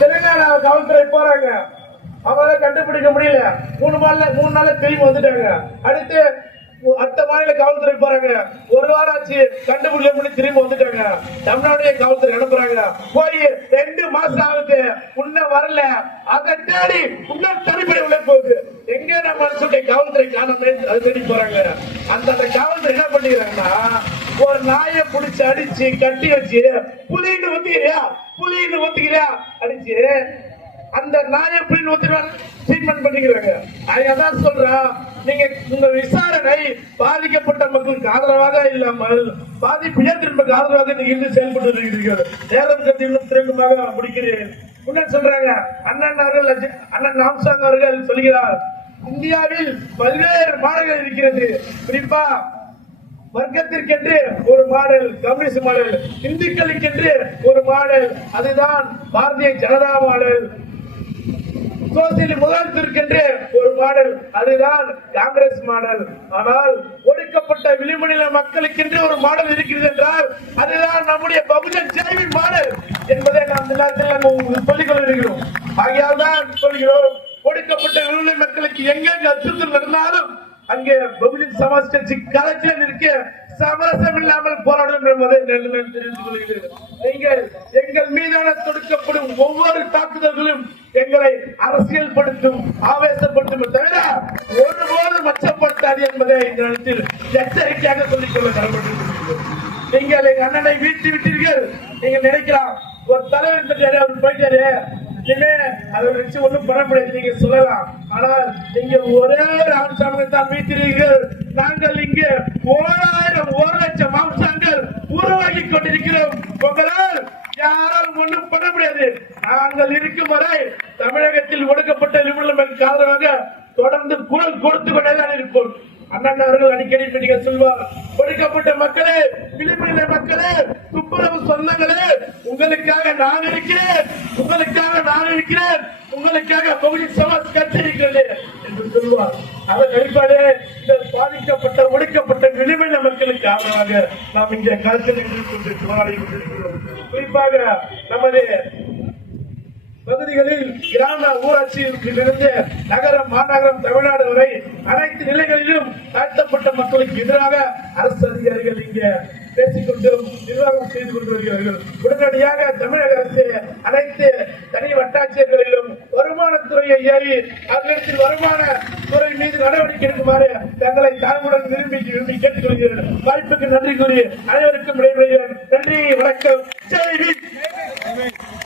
தெலுங்கானா காவல்துறை போறாங்க, அவங்களால கண்டுபிடிக்க முடியல. 3 நாள்ல திரும்பி வந்துட்டாங்க. அடுத்த மாநில காவல்துறை போறாங்க, ஒரு வாரம் ஆச்சு, கண்டுபிடிக்க முடியும், திரும்பி வந்துட்டாங்க. தமிழ்நாடு காவல்துறை அனுப்புறாங்க, போய் 2 மாசம் ஆகுது, உன்ன வரல. அதை தேடி இன்னும் தனிப்படை உள்ள போகுது. எங்க நம்ம காவல்துறை காணாம அது தேடி போறாங்க. அந்த காவல்துறை என்ன பண்ணிக்கிறாங்கன்னா, ஒரு நாயை பிடிச்சி அடிச்சு கட்டி வச்சு புலின்னு ஒத்துக்கிறியா அடிச்சு அந்த நாயை புலின்னு ஒத்துக்கிறாங்க, ட்ரீட்மெண்ட் பண்ணிக்கிறாங்க. அதான் சொல்றேன், நீங்க உங்க விசாரணை பாதிக்கப்பட்ட மக்களுக்கு ஆதரவாக இல்லாமல் பாதிப்பு ஏற்படுவதற்கு ஆதரவாக நீங்க இன்னும் செயல்பட்டு இருக்கிறீர்கள். நேரம் கருதி இன்னும் திரும்பமாக முடிக்கிறேன். முன்னாடி சொல்றாங்க, அண்ணன் ராமசாமி அவர்கள் சொல்கிறார், இந்தியாவில் பல்வேறு மாடல்கள் இருக்கிறது. குறிப்பா வர்க்கத்திற்கென்று ஒரு மாடல் கம்யூனிஸ்ட் மாடல், இந்துக்களுக்கென்று ஒரு மாடல், அதுதான் பாரதிய ஜனதா மாடல். சோசியல் முதலாளித்திற்கென்று ஒரு மாடல், அதுதான் காங்கிரஸ் மாடல். ஆனால் ஒடுக்கப்பட்ட விளிம்புநில மக்களுக்கென்று ஒரு மாடல் இருக்கிறது என்றால் அதுதான் நம்முடைய பகுஜன் சேவை மாடல் என்பதை நாம் எல்லாத்தையும் சொல்லிக் கொண்டிருக்கிறோம். ஆகையால் தான் சொல்கிறோம், ஒடுக்கப்பட்ட விளிம்புநில மக்களுக்கு எங்கெங்க அச்சுறுத்தல் நடந்தாலும் அங்கே பகுஜன் சமாஜ் கட்சி களத்தில் நிற்க சமரசம் இல்லாமல் போராடும் என்பதை தெரிந்து கொள்கிறேன். நீங்கள் எங்கள் மீதான தொடுக்கப்படும் ஒவ்வொரு தாக்குதல்களும் எங்களை அரசியல்படுத்தும், ஆவேசப்படுத்தும் தவிர ஒருபோதும் அச்சப்படுத்தாது என்பதை இந்த நேரத்தில் எச்சரிக்கையாக சொல்லிக் கொள்ள கடமைப்பட்டிருக்கிறீர்கள். நீங்கள் எங்க அண்ணனை வீழ்த்தி விட்டீர்கள். நீங்க நினைக்கலாம், ஒரு தலைவர் பற்றி அவர் போயிட்டாரு, இனிமே அதை வச்சு ஒண்ணும் பண்ண முடியாது நீங்க சொல்லலாம். ஆனால் நீங்க ஒரே ராமசாமி தான் வீழ்த்தினீர்கள். நாங்கள் இங்கே 1,000 மாம்சங்கள் உருவாக்கி கொண்டிருக்கிறோம். உங்களால் யாராலும் ஒன்றும் பண்ண முடியாது. நாங்கள் இருக்கும் வரை தமிழகத்தில் ஒடுக்கப்பட்ட நிபுணர்களுக்கு ஆதரவாக தொடர்ந்து குரல் கொடுத்து கொண்டேதான் இருப்போம். அண்ணன் அவர்கள் அடிக்கடி நீங்கள் சொல்வார், ஒடுக்கப்பட்ட மக்களே, விளிம்புநிலை மக்களே, துப்புரவு சொந்தங்களே, உங்களுக்காக நான் இருக்கிறேன், உங்களுக்காக பகுஜன் சமாஜ் கட்சி இருக்கிறது என்று சொல்வார். அதன் அடிப்படையே இந்த பாதிக்கப்பட்ட ஒடுக்கப்பட்ட விளிம்புநிலை மக்களுக்கு ஆதரவாக நாம் இங்கே களத்தில் நின்று கொண்டு போராடி கொண்டிருக்கிறோம். குறிப்பாக நமது பகுதிகளில் கிராம ஊராட்சியிலிருந்து நகரம், மாநகரம், தமிழ்நாடு வரை அனைத்து நிலைகளிலும் தாழ்த்தப்பட்ட மக்களுக்கு எதிராக அரசு அதிகாரிகள் இங்கே பேசிக்கொண்டும் நிர்வாகம் செய்து கொண்டு வருகிறார்கள். உடனடியாக தமிழக அரசு அனைத்து தனி வட்டாட்சியர்களிலும் வருமானத்துறையை ஏறி அவர்களிடத்தில் வருமான துறை மீது நடவடிக்கை எடுக்குமாறு தங்களை தாழ்வுடன் விரும்பி கேட்டுக்கொள்கிறேன். வாய்ப்புக்கு நன்றி கூறி அனைவருக்கும் விடைபெறுகிறேன். நன்றி, வணக்கம், ஜெய் ஹிந்த்.